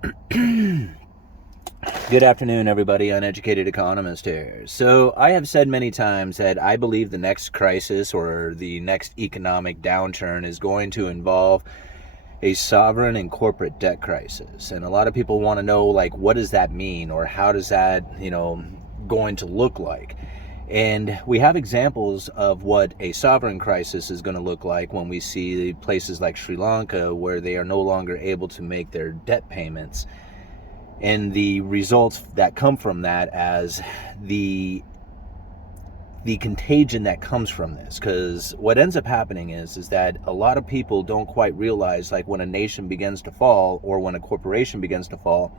Good afternoon, everybody. Uneducated economist here. So, I have said many times that I believe the next crisis or the next economic downturn is going to involve a sovereign and corporate debt crisis. And a lot of people want to know, like, what does that mean, or how does that, going to look like? And we have examples of what a sovereign crisis is going to look like when we see places like Sri Lanka where they are no longer able to make their debt payments, and the results that come from that, as the contagion that comes from this. Because what ends up happening is that a lot of people don't quite realize, like, when a nation begins to fall or when a corporation begins to fall,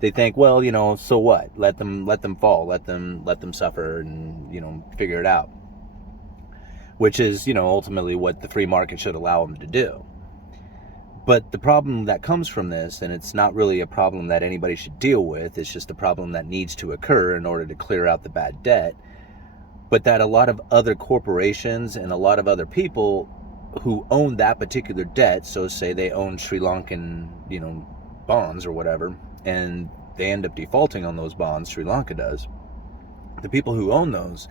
they think, well, so what? Let them fall, let them suffer, and figure it out. Which is, ultimately what the free market should allow them to do. But the problem that comes from this, and it's not really a problem that anybody should deal with, it's just a problem that needs to occur in order to clear out the bad debt, but that a lot of other corporations and a lot of other people who own that particular debt, so say they own Sri Lankan, bonds or whatever, and they end up defaulting on those bonds, Sri Lanka does, the people who own those,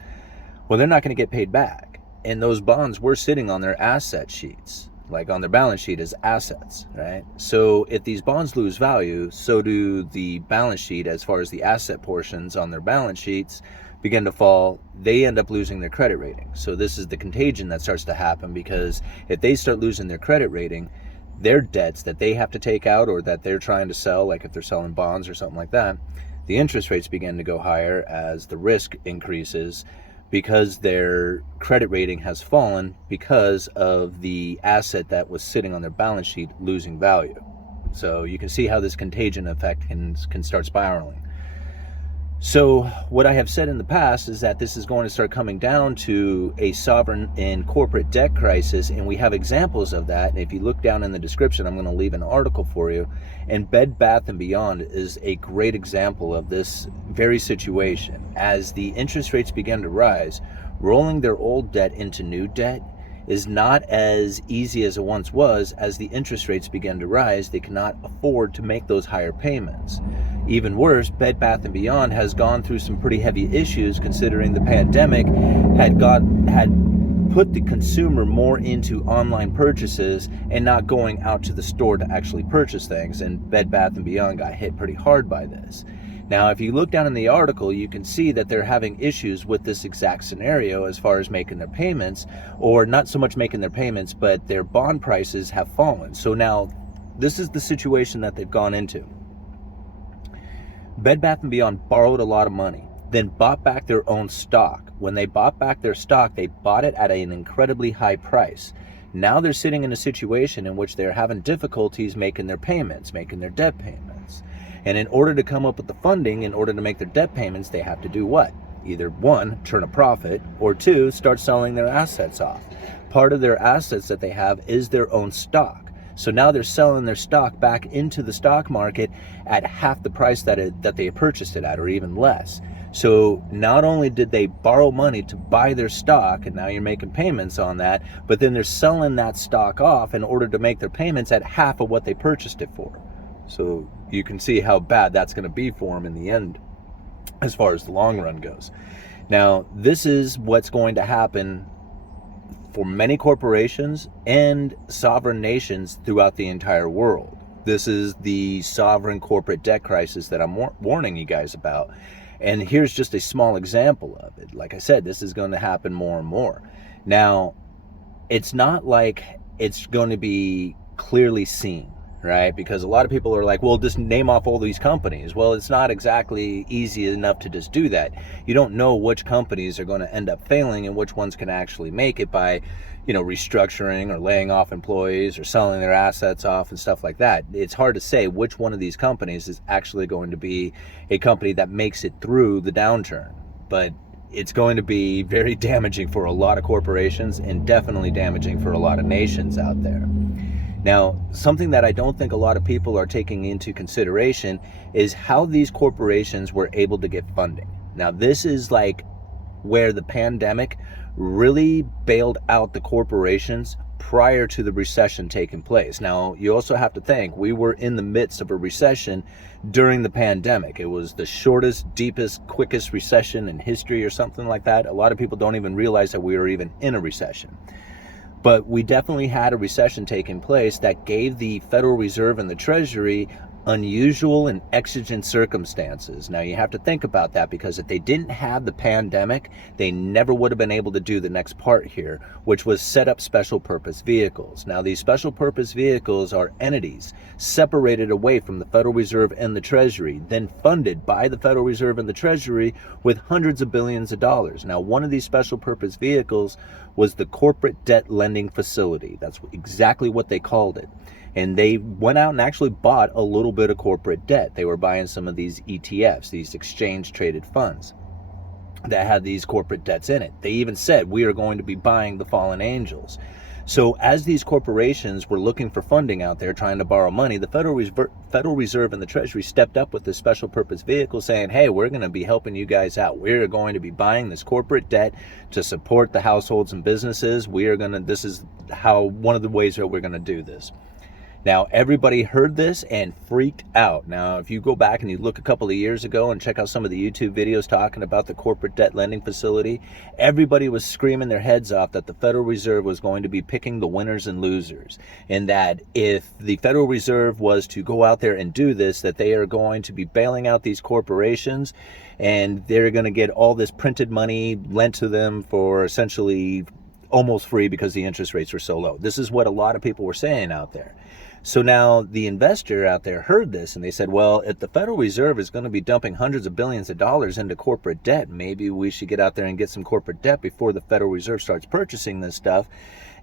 well, they're not going to get paid back. And those bonds were sitting on their asset sheets, like on their balance sheet as assets, right? So if these bonds lose value, so do the balance sheet as far as the asset portions on their balance sheets begin to fall. They end up losing their credit rating. So this is the contagion that starts to happen, because if they start losing their credit rating, their debts that they have to take out or that they're trying to sell, like if they're selling bonds or something like that, the interest rates begin to go higher as the risk increases, because their credit rating has fallen because of the asset that was sitting on their balance sheet losing value. So you can see how this contagion effect can start spiraling. So what I have said in the past is that this is going to start coming down to a sovereign and corporate debt crisis, and we have examples of that. And if you look down in the description, I'm going to leave an article for you. And Bed Bath & Beyond is a great example of this very situation. As the interest rates begin to rise, rolling their old debt into new debt is not as easy as it once was. As the interest rates begin to rise, they cannot afford to make those higher payments. Even worse, Bed Bath & Beyond has gone through some pretty heavy issues, considering the pandemic had put the consumer more into online purchases and not going out to the store to actually purchase things, and Bed Bath & Beyond got hit pretty hard by this. Now, if you look down in the article, you can see that they're having issues with this exact scenario as far as making their payments, or not so much making their payments, but their bond prices have fallen. So now, this is the situation that they've gone into. Bed Bath & Beyond borrowed a lot of money, then bought back their own stock. When they bought back their stock, they bought it at an incredibly high price. Now they're sitting in a situation in which they're having difficulties making their payments, making their debt payments. And in order to come up with the funding, in order to make their debt payments, they have to do what? Either one, turn a profit, or two, start selling their assets off. Part of their assets that they have is their own stock. So now they're selling their stock back into the stock market at half the price that they purchased it at, or even less. So not only did they borrow money to buy their stock, and now you're making payments on that, but then they're selling that stock off in order to make their payments at half of what they purchased it for. So you can see how bad that's going to be for them in the end, as far as the long run goes. Now, this is what's going to happen for many corporations and sovereign nations throughout the entire world. This is the sovereign corporate debt crisis that I'm warning you guys about. And here's just a small example of it. Like I said, this is going to happen more and more. Now, it's not like it's going to be clearly seen, right? Because a lot of people are like, well, just name off all these companies. Well, it's not exactly easy enough to just do that. You don't know which companies are going to end up failing and which ones can actually make it by, restructuring or laying off employees or selling their assets off and stuff like that. It's hard to say which one of these companies is actually going to be a company that makes it through the downturn. But it's going to be very damaging for a lot of corporations, and definitely damaging for a lot of nations out there. Now, something that I don't think a lot of people are taking into consideration is how these corporations were able to get funding. Now, this is like where the pandemic really bailed out the corporations prior to the recession taking place. Now, you also have to think we were in the midst of a recession during the pandemic. It was the shortest, deepest, quickest recession in history or something like that. A lot of people don't even realize that we were even in a recession. But we definitely had a recession taking place that gave the Federal Reserve and the Treasury unusual and exigent circumstances. Now you have to think about that, because if they didn't have the pandemic, they never would have been able to do the next part here, which was set up special purpose vehicles. Now these special purpose vehicles are entities separated away from the Federal Reserve and the Treasury, then funded by the Federal Reserve and the Treasury with hundreds of billions of dollars. Now one of these special purpose vehicles was the Corporate Debt Lending Facility. That's exactly what they called it. And they went out and actually bought a little bit of corporate debt. They were buying some of these ETFs, these exchange traded funds that had these corporate debts in it. They even said, we are going to be buying the fallen angels. So as these corporations were looking for funding out there, trying to borrow money, the Federal Reserve and the Treasury stepped up with this special purpose vehicle saying, hey, we're going to be helping you guys out. We're going to be buying this corporate debt to support the households and businesses. This is one of the ways that we're going to do this. Now, everybody heard this and freaked out. Now, if you go back and you look a couple of years ago and check out some of the YouTube videos talking about the corporate debt lending facility, everybody was screaming their heads off that the Federal Reserve was going to be picking the winners and losers, and that if the Federal Reserve was to go out there and do this, that they are going to be bailing out these corporations and they're going to get all this printed money lent to them for essentially almost free because the interest rates were so low. This is what a lot of people were saying out there. So now the investor out there heard this and they said, well, if the Federal Reserve is going to be dumping hundreds of billions of dollars into corporate debt, maybe we should get out there and get some corporate debt before the Federal Reserve starts purchasing this stuff,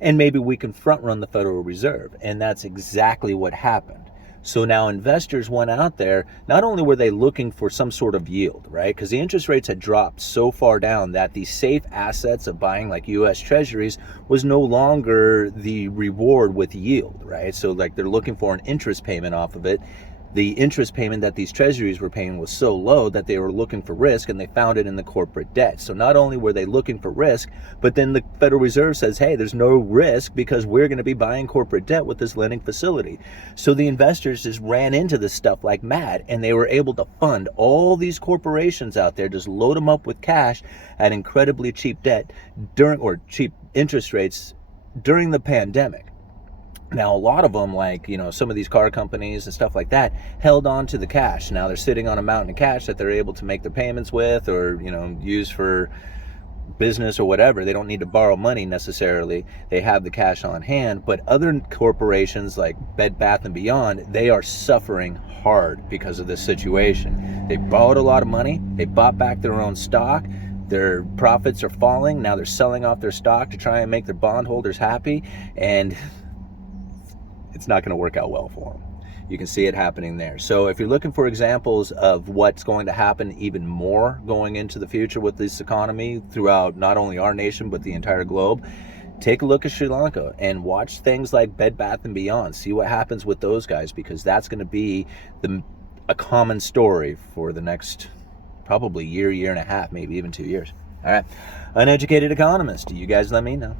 and maybe we can front run the Federal Reserve. And that's exactly what happened. So now investors went out there, not only were they looking for some sort of yield, right? Because the interest rates had dropped so far down that the safe assets of buying like U.S. Treasuries was no longer the reward with yield, right? So like they're looking for an interest payment off of it. The interest payment that these treasuries were paying was so low that they were looking for risk, and they found it in the corporate debt. So not only were they looking for risk, but then the Federal Reserve says, hey, there's no risk because we're going to be buying corporate debt with this lending facility. So the investors just ran into this stuff like mad, and they were able to fund all these corporations out there, just load them up with cash at incredibly cheap debt cheap interest rates during the pandemic. Now, a lot of them, like, some of these car companies and stuff like that, held on to the cash. Now they're sitting on a mountain of cash that they're able to make their payments with, or, use for business or whatever. They don't need to borrow money necessarily. They have the cash on hand. But other corporations like Bed Bath & Beyond, they are suffering hard because of this situation. They borrowed a lot of money. They bought back their own stock. Their profits are falling. Now they're selling off their stock to try and make their bondholders happy. And it's not going to work out well for them. You can see it happening there. So if you're looking for examples of what's going to happen even more going into the future with this economy throughout not only our nation, but the entire globe, take a look at Sri Lanka and watch things like Bed Bath & Beyond. See what happens with those guys, because that's going to be a common story for the next probably year and a half, maybe even 2 years. All right. Uneducated economist, you guys let me know.